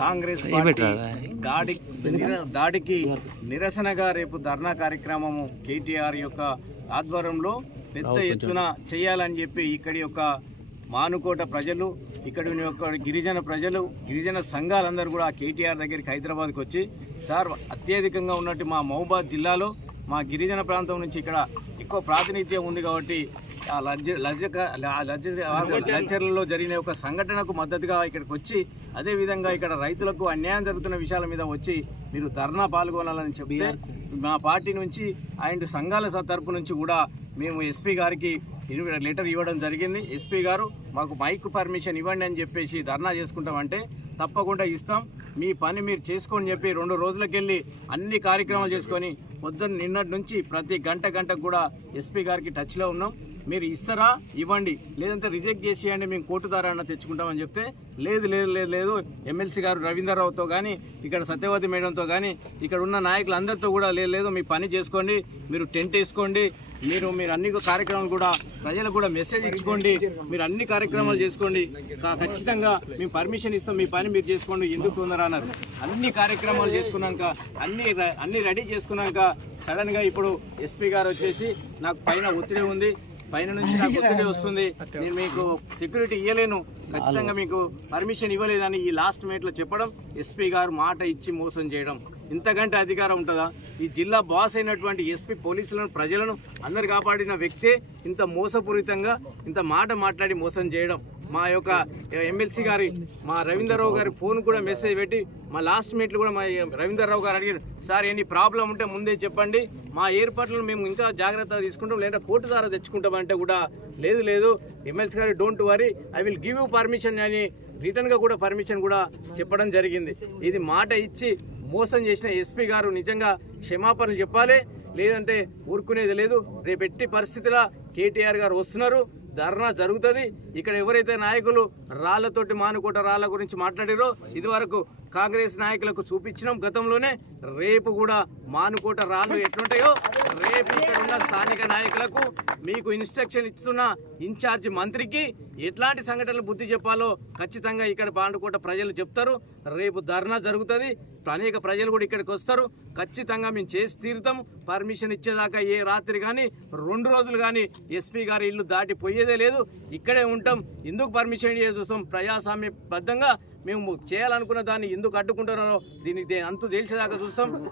Congress party దాడికి నిరసనగా రేపు ధర్నా కార్యక్రమము కేటీఆర్ యొక్క ఆధ్వర్యంలో పెద్ద ఎత్తున చేయాలని చెప్పి ఇక్కడి యొక్క మానుకోట ప్రజలు, ఇక్కడి యొక్క గిరిజన ప్రజలు, గిరిజన సంఘాలందరూ కూడా కేటీఆర్ దగ్గరికి హైదరాబాద్కి వచ్చి, సార్ అత్యధికంగా ఉన్నట్టు మా మహబూబాద్ జిల్లాలో మా గిరిజన ప్రాంతం నుంచి ఇక్కడ ఎక్కువ ప్రాతినిధ్యం ఉంది కాబట్టి లజ్జర్లలో జరిగిన ఒక సంఘటనకు మద్దతుగా ఇక్కడికి వచ్చి, అదేవిధంగా ఇక్కడ రైతులకు అన్యాయం జరుగుతున్న విషయాల మీద వచ్చి మీరు ధర్నా పాల్గొనాలని చెప్తే మా పార్టీ నుంచి అండ్ సంఘాల తరపు నుంచి కూడా మేము ఎస్పీ గారికి లెటర్ ఇవ్వడం జరిగింది. ఎస్పీ గారు మాకు మైక్ పర్మిషన్ ఇవ్వండి అని చెప్పేసి ధర్నా చేసుకుంటామంటే తప్పకుండా ఇస్తాం, మీ పని మీరు చేసుకోని చెప్పి 2 రోజులకెళ్ళి అన్ని కార్యక్రమాలు చేసుకొని పొద్దున్న నిన్నటి నుంచి ప్రతి గంటకు కూడా ఎస్పీ గారికి టచ్లో ఉన్నాం. మీరు ఇస్తారా ఇవ్వండి, లేదంటే రిజెక్ట్ చేసేయండి, మేము కోర్టు ద్వారా అన్న తెచ్చుకుంటామని చెప్తే లేదు ఎమ్మెల్సీ గారు రవీంద్రరావుతో కానీ ఇక్కడ సత్యవతి మేడంతో కానీ ఇక్కడ ఉన్న నాయకులందరితో కూడా లేదు మీ పని చేసుకోండి, మీరు టెంట్ వేసుకోండి, మీరు అన్ని కార్యక్రమాలు కూడా ప్రజలకు కూడా మెసేజ్ ఇచ్చుకోండి, మీరు అన్ని కార్యక్రమాలు చేసుకోండి, ఖచ్చితంగా మేము పర్మిషన్ ఇస్తాం, మీ పని మీరు చేసుకోండి, ఎందుకు తొందర అన్నారు. అన్ని కార్యక్రమాలు చేసుకున్నాక అన్ని రెడీ చేసుకున్నాక సడన్గా ఇప్పుడు ఎస్పీ గారు వచ్చేసి నాకు పైన ఒత్తిడి ఉంది, పైన నుంచి నాకు ఒత్తిడి వస్తుంది, నేను మీకు సెక్యూరిటీ ఇవ్వలేను, ఖచ్చితంగా మీకు పర్మిషన్ ఇవ్వలేదని ఈ లాస్ట్ మినిట్లో చెప్పడం, ఎస్పీ గారు మాట ఇచ్చి మోసం చేయడం, ఇంతకంటే అధికారం ఉంటుందా? ఈ జిల్లా బాస్ అయినటువంటి ఎస్పీ పోలీసులను ప్రజలను అందరు కాపాడిన వ్యక్తే ఇంత మోసపూరితంగా ఇంత మాట మాట్లాడి మోసం చేయడం. మా యొక్క ఎమ్మెల్సీ గారి మా రవీంద్రరావు గారి ఫోన్ కూడా మెసేజ్ పెట్టి మా లాస్ట్ మినిట్లో కూడా మా రవీంద్రరావు గారు అడిగారు, సార్ ఎన్ని ప్రాబ్లం ఉంటే ముందే చెప్పండి, మా ఏర్పాట్లను మేము ఇంకా జాగ్రత్తగా తీసుకుంటాం, లేదా కోర్టు ద్వారా తెచ్చుకుంటామంటే కూడా లేదు ఎమ్మెల్సీ గారు don't worry I will give you permission అని రిటర్న్గా కూడా పర్మిషన్ కూడా చెప్పడం జరిగింది. ఇది మాట ఇచ్చి మోసం చేసిన ఎస్పీ గారు నిజంగా క్షమాపణలు చెప్పాలి, లేదంటే ఊరుకునేది లేదు. రేపు ఎట్టి పరిస్థితుల్లో కేటీఆర్ గారు వస్తున్నారు, ధర్నా జరుగుతుంది. ఇక్కడ ఎవరైతే నాయకులు రాళ్లతోటి మానుకోట రాళ్ల గురించి మాట్లాడారో ఇదివరకు కాంగ్రెస్ నాయకులకు చూపించినాం గతంలోనే, రేపు కూడా మానుకోట రాళ్ళు ఎట్లుంటాయో రేపు ఇక్కడ ఉన్న స్థానిక నాయకులకు మీకు ఇన్స్ట్రక్షన్ ఇస్తున్న ఇన్ఛార్జి మంత్రికి ఎట్లాంటి సంఘటనలు బుద్ధి చెప్పాలో ఖచ్చితంగా ఇక్కడ మానుకోట ప్రజలు చెప్తారు. రేపు ధర్నా జరుగుతుంది, అనేక ప్రజలు కూడా ఇక్కడికి వస్తారు, ఖచ్చితంగా మేము చేసి తీరుతాం. పర్మిషన్ ఇచ్చేదాకా ఏ రాత్రి కానీ 2 రోజులు కానీ ఎస్పీ గారి ఇల్లు దాటిపోయేదే లేదు, ఇక్కడే ఉంటాం. ఎందుకు పర్మిషన్ చూస్తాం? ప్రజాస్వామ్యబద్ధంగా మేము చేయాలనుకున్న దాన్ని ఎందుకు అడ్డుకుంటున్నారో దీనికి అంతు తెలిసేదాకా చూస్తాం.